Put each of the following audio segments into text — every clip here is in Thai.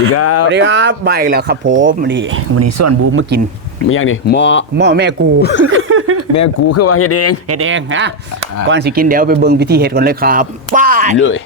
ดีครับสวัสดีครับใบายอีกแล้วครับผมวันนี้วันนี้ส่วนบูมมากินไม่ยังนี่หมอหม้อแม่กู แม่กูคือว่าเฮ็ดเองเฮ็ดเองนะก่อนสิกินเดี๋ยวไปเบิ่งวิธีเฮ็ดก่อนเลยครับป้าเลย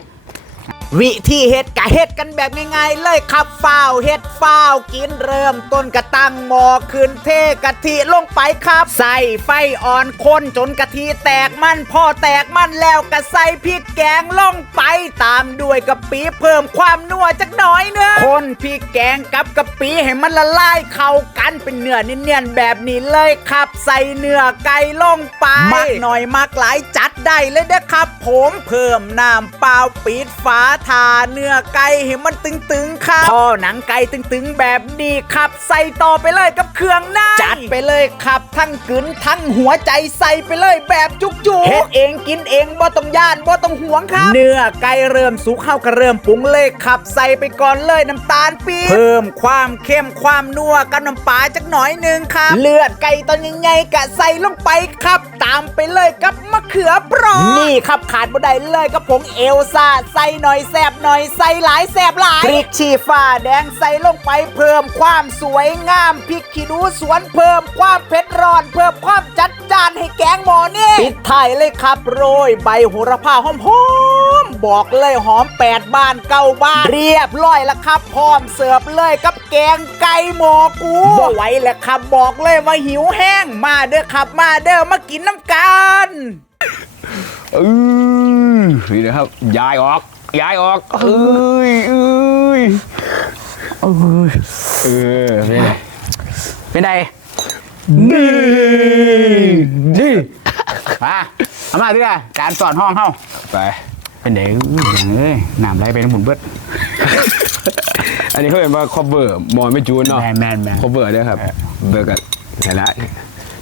วิธีเฮ็ดกะเฮ็ดกันแบบง่ายๆเลยครับฝ้าวเฮ็ดฝ้าวกินเริ่มต้นกระตั้งหมอขึ้นเทกะทิลงไปครับ ใส่ไฟอ่อนคนจนกะทิแตกมันพอแตกมันแล้วก็ใส่พริกแกงลงไปตามด้วยกะปิเพิ่มความนัวจักหน่อยเนึงคนพริกแกงกับกะปิให้มันละลายเข้ากันเป็นเนื้อเนียนๆแบบนี้เลยครับ ใส่เนื้อไก่ลงไปมักหน่อยมักหลายจัด ได้เลยเด้อครับ ผมเพิ่มน้ำเปล่าปิดฝาทาเนื้อไก่ให้มันตึงๆครับพอหนังไก่ตึงๆแบบนี้ครับ ใส่ต่อไปเลยกับเครื่องในจัดไปเลยครับ ทั้งกึนทั้งหัวใจใส่ไปเลยแบบจุกๆเฮ็ดเองกินเองบ่ต้องย่านบ่ต้องหวงครับ เนื้อไก่เริ่มสุกเข้าก็เริ่มปรุงเลยครับ ใส่ไปก่อนเลยน้ำตาลปี๊บเพิ่มความเข้มความนัวกับน้ำปลาจักหน่อยหนึงครับ เลือดไก่ตอนใหญ่ๆกะใส่ลงไปครับ ตามไปเลยกับมะเขือเปราะนี่ครับขาดบ่ได้เลยกับผงเอลซ่าใส่หน่อยแซบหน่อยใส่หลายแซบหลายพริกชี้ฟ้าแดงใส่ลงไปเพิ่มความสวยงามพริกขี้หนูสวนเพิ่มความเผ็ดร้อนเพิ่มความจัดจ้านให้แกงหมอนี่ปิดท้ายเลยครับโรยใบโหระพาหอมๆบอกเลยหอมแปดบ้านเก้าบ้าน เรียบร้อยแล้วครับพร้อมเสิร์ฟเลยกับแกงไก่หมอกูบ่ไหวแล้วครับบอกเลยว่าหิวแห้งมาเด้อครับมาเด้อมากินน้ำกันเออนี่นะครับย้ายออกย้ายออกเอ้ยเอ้ยเอ้ยเออเป็นไงเป็นไงดีดีมาเอามาพี่การสอนห้องเฮาไปเป็นไงอุ้ยเอ้ยน้ำไหลไปน้ำหมุนเบิดอันนี้เขาเรียกว่า cover หมอไม่จูนเนาะแมนแมนแมน cover เด้อครับเบิกกันไหนละ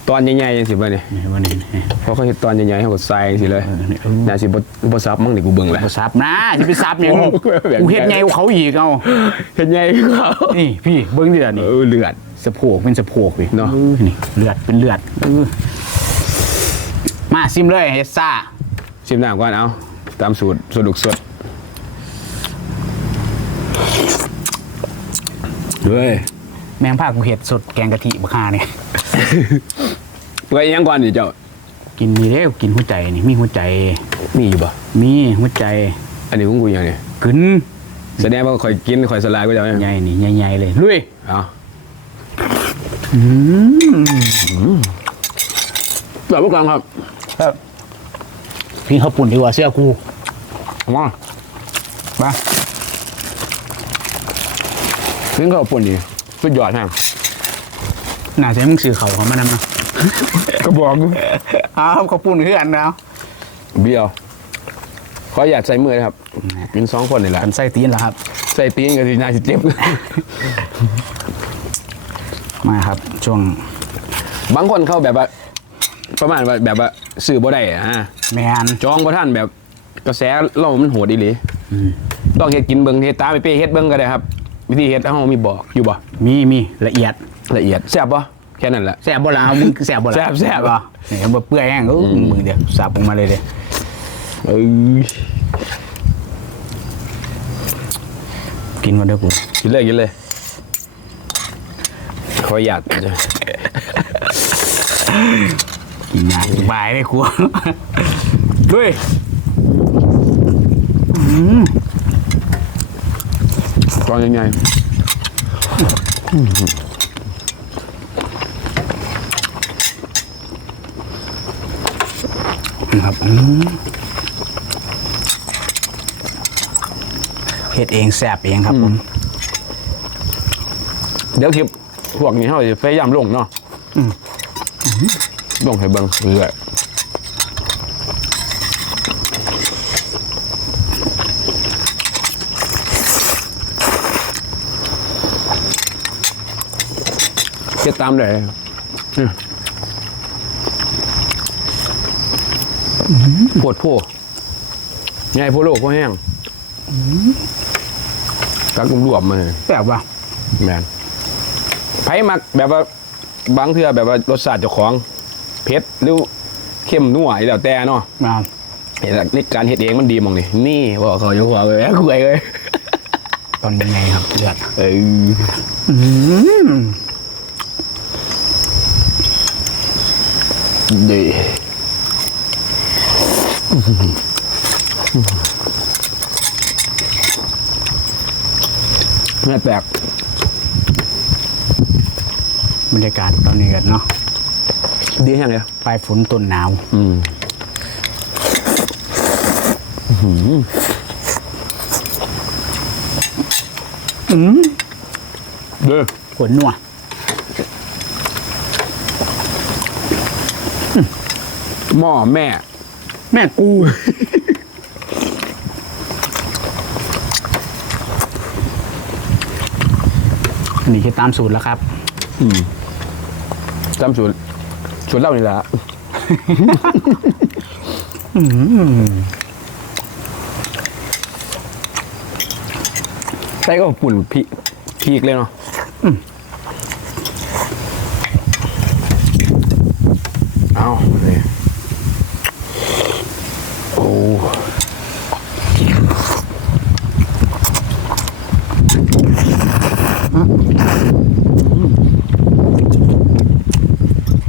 ตอนใหญ่ๆยังสิบ่เนี่ยนี่วันนี้นี่เพราะเขาเห็นตอนใหญ่ๆให้กดใส่สิเลยเออนี่เออน่าสิบ่บ่ซับมั่งนี่กูเบิ่งแหละบ่ซับนะจะไปซับหยังโอ้โหแบบกูเฮ็ดไงกูเขาอีกเอาเห็นใหญ่เขานี่พี่เบิ้งดิล่ะนี่เออเลือดสะโพกเป็นสะโพกพี่เนาะออนี่เลือดเป็นเลือดเออมาซิมเลยเฮดซ่าชิมน้ำก่อนเอาตามสูตรสดุกสดเฮ้ยแมงภาคกูเห็ดสดแกงกะทิบักฮาเนี่ย เฮ้ยยังก่อนดิเจ้า กินนี่เด้อกินหัวใจนี่มีหัวใจ มีอยู่ปะมีหัวใจอันนี้ของกูยังไงกึนแสดงว่าข่อยกินข่อยสลายกูเจ้าเนี่ยใหญ่นี่ใหญ่ๆเลยลุยเอาแบบเมื่อก่อนครับครับพี่เขาวปุ่นดีกว่าเสื้อกูเอามามาซึ่งเขาปุ่นดีสุดยอดฮะน่าจะให้มึงซื้อเขาเขามานำนะ ก็บอกกูอ้าวเขาวปุ่นคือกันแล้วเบี้ยวขออยากใส่มือนะครับกินสองคนนี่แหละกันไส้ตีนเหรอครับ ใส่ตีนกับทีน่าสิเจ็บ มาครับ ช่วง บางคนเข้าแบบว่าประมาณว่าแบบว่าสื่อบ่ได้อะฮะแมนจองบ่ท่านแบบกระแสเรามันโหดอีหลีต้องเฮ็ดกินเบิ่งเฮ็ดตามไปเป้เฮ็ดเบิ่งก็ได้ครับ วิธีเฮ็ดเฮามีบอกอยู่บ่มีมีละเอียดละเอียดแซ่บบ่ แค่นั้นแหละ แสบบ่ลาวมึงแสบบ่ล่ะแซ่บแซ่บ บ่นี่เห็นบ่เปื่อยแห้งเออมึงเดี๋ยวสับออกมาเลยเด้อเอ้ยกินมาเด้อกูกินเลยกินเลยขออยากจะกินยากสบายเลยครัวด้วยตอนยังไง นะครับอืมเฮ็ดเองแสบเองครับผม เดี๋ยวคลิปพวกนี้เฮาสิพยายามลงเนาะลงให้เบิ่งเรื่อยเฮ็ดตามเล ปวดโพใหญ่โพโลโพแห้งกักรวมๆมาเลยแสบว่ะแมนไผมักแบบว่าบางเทื่อแบบว่ารสชาติเจ้าของเผ็ดหรือเข้มนัวอีแล้วแต่เนาะมาเห็นในการเฮ็ดเองมันดีหมองนี่นี่บอกเขาอยู่หัวเลยคุยเลยตอนยังไงครับเลือดเอออืมดี เนื้อแตกบรรยากาศตอนนี้กันเนาะดีแห้งเลยปลายฝนต้นหนาวอืมเด้อขนนัวหม้อแม่ แม่กูนี่คือตามสูตรแล้วครับ จำสูตรสูตรเหล่านี่แหละ ใส่ก็ปุ่นพีพีกเลยเนาะเอาเลยโอ้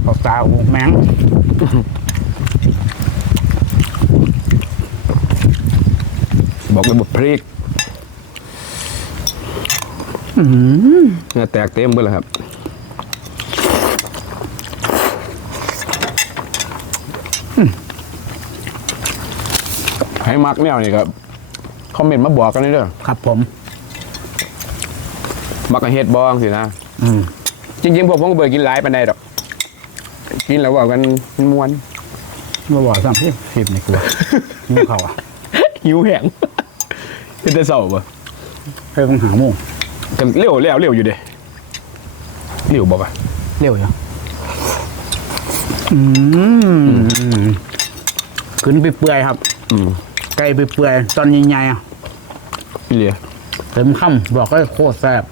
ปอกตาอู แมงบอกเลยบทพริกเนื้อแตกเต็มไปเลยครับให้มักแนวนี่ครับคอมเมนต์มาบอกกันเลยเด้อครับผม มักกับเฮ็ดบองสินะอืมจริงๆพวกผมก็เบิดกินหลายปานใดดอก กินแล้วว่ากันมันมวนมาบอกซ้ำพี่ฟิบในครัวนี่เขาอะหิวแห้งเป็นแต่เศร้าปะเพิ่งหาโมงกันเร็วแล้วเร็วอยู่เด้เร็วบ่ปะเร็วอยู่อืมขึ้นไปเปื่อยๆครับ อืมไก่ไปเปื่อยๆตอนใหญ่ๆอะพี่เลียเต็มคำบอกเลยโคตรแซ่บ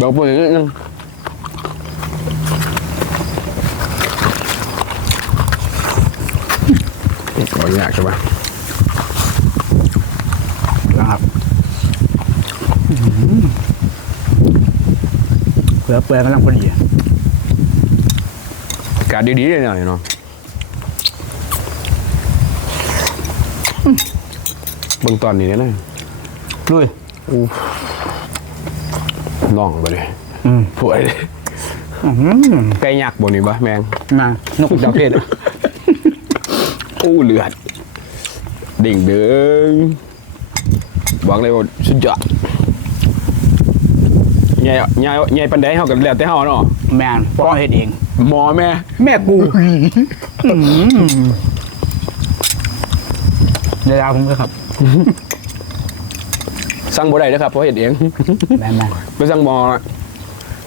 บอกเพิ่นนิดนึงขออ ยากใช่ปะนะครับเปื่อยเปื่อยๆกำลังพอดีอะอากาศดีๆเลยหน่อยเนาะเบิ่งตอนนี้เนี่ยนะลุยน่องไปเลยอืมป่วยเลยอื้อหือไก่ยักษ์บนนี้ปะแมงมานกดาวเพศ อะอู้เลือดดิ่งเด้งบอกเลยว่าสุดยอดใหญ่ใหญ่ใหญ่ปันไดเฮากันแล้วแต่เฮาเนาะแมนพ่อเฮ็ดเองหมอแม่ แม่กูเดี๋ยวๆผมก็ครับ สั่งบ่ได้เด้อครับเพราะเฮ็ดเองแม่แม่ไปสั่งหมอน่ะ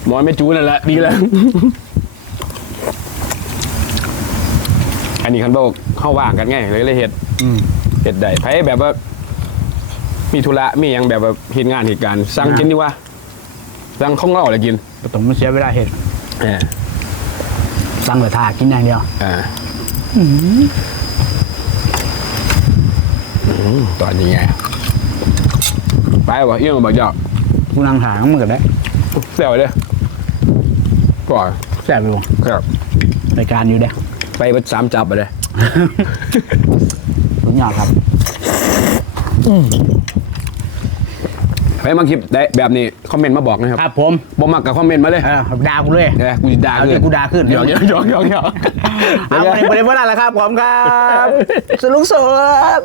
หมอไม่จูนั่นแหละดีแล้ว อันนี้คันบอกเข้าว่างกันไงเลยเลยเฮ็ดอืมเฮ็ดได้ไผแบบว่า มีธุระมีหยังแบบว่าเฮ็ดงานเหตุการณ์สั่งกินดีกว่าสั่งของเราเลยกินก็ต้องมาเสียเวลาเฮ็ดเออสั่งแต่ทากินอย่างเดียวอ่าอืมตอนนี้ไงไปวะเอี้ยงบอกเจ้ากูนั่งหามันก็ได้เสียวเลยก่อนแซ่บอยู่ครับรายการอยู่เด้ ไปเบัดสามจับไปเลยทุกอย่างครับไปมาคลิปได้แบบนี้คอมเมนต์มาบอกนะครับครับผมบ่มักกับคอมเมนต์มาเลยเออด่ากูเลยเออกูจะด่าเอาขึ้เดี๋ยวกูด่าขึ้นหยอกหยอกหยอกหยอกหยอก เอาไปเลยไปเลยเมื่อไหร่ละครับผมครับ สนุกสด